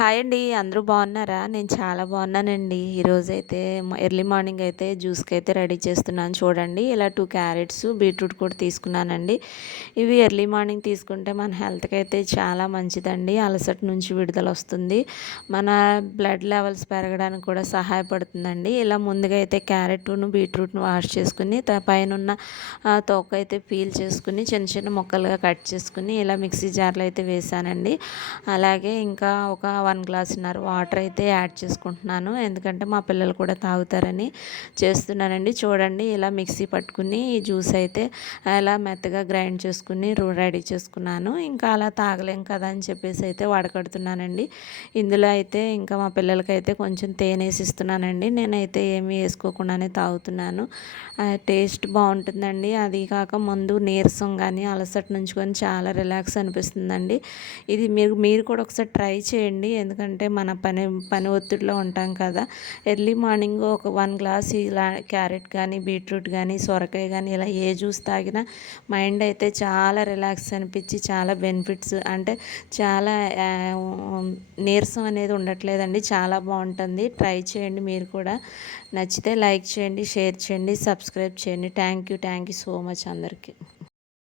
Hi అండి. అందరూ బాగున్నారా? నేను చాలా బాగున్నానండి. ఈరోజైతే ఎర్లీ మార్నింగ్ అయితే జ్యూస్‌కి అయితే రెడీ చేస్తున్నాను చూడండి. ఇలా 2 క్యారెట్స్, బీట్రూట్ కూడా తీసుకున్నానండి. ఇవి ఎర్లీ మార్నింగ్ తీసుకుంటే మన హెల్త్‌కి అయితే చాలా మంచిదండి. అలసట నుంచి విడుదలొస్తుంది. మన బ్లడ్ లెవెల్స్ పెరగడానికి కూడా సహాయపడుతుందండి. ఇలా ముందుగా అయితే క్యారెట్‌ను, బీట్రూట్‌ను వాష్ చేసుకొని పైనున్న తొక్క అయితే పీల్ చేసుకొని చిన్న చిన్న ముక్కలుగా కట్ చేసుకొని ఇలా మిక్సీ జార్‌లో అయితే వేశానండి. అలాగే ఇంకా ఒక 1 గ్లాసున్నర వాటర్ అయితే యాడ్ చేసుకుంటున్నాను. ఎందుకంటే మా పిల్లలు కూడా తాగుతారని చేస్తున్నానండి. చూడండి ఇలా మిక్సీ పట్టుకుని ఈ జ్యూస్ అయితే అలా మెత్తగా గ్రైండ్ చేసుకుని రెడీ చేసుకున్నాను. ఇంకా అలా తాగలేం కదా అని చెప్పేసి అయితే వడకడుతున్నానండి. ఇందులో అయితే ఇంకా మా పిల్లలకైతే కొంచెం తేనేసి ఇస్తున్నానండి. నేనైతే ఏమీ వేసుకోకుండానే తాగుతున్నాను. టేస్ట్ బాగుంటుందండి. అది కాక ముందు నీరసం కానీ అలసట నుంచి కానీ చాలా రిలాక్స్ అనిపిస్తుందండి. ఇది మీరు కూడా ఒకసారి ట్రై చేయండి. ఎందుకంటే మన పని ఒత్తిడిలో ఉంటాం కదా. ఎర్లీ మార్నింగ్ ఒక 1 గ్లాస్ ఇలా క్యారెట్ కానీ, బీట్రూట్ కానీ, సొరకాయ కానీ ఇలా ఏ జ్యూస్ తాగినా మైండ్ అయితే చాలా రిలాక్స్ అనిపించి చాలా బెనిఫిట్స్ అంటే చాలా నీరసం అనేది ఉండట్లేదండి. చాలా బాగుంటుంది. ట్రై చేయండి మీరు కూడా. నచ్చితే లైక్ చేయండి, షేర్ చేయండి, సబ్స్క్రైబ్ చేయండి. థ్యాంక్ యూ సో మచ్ అందరికీ.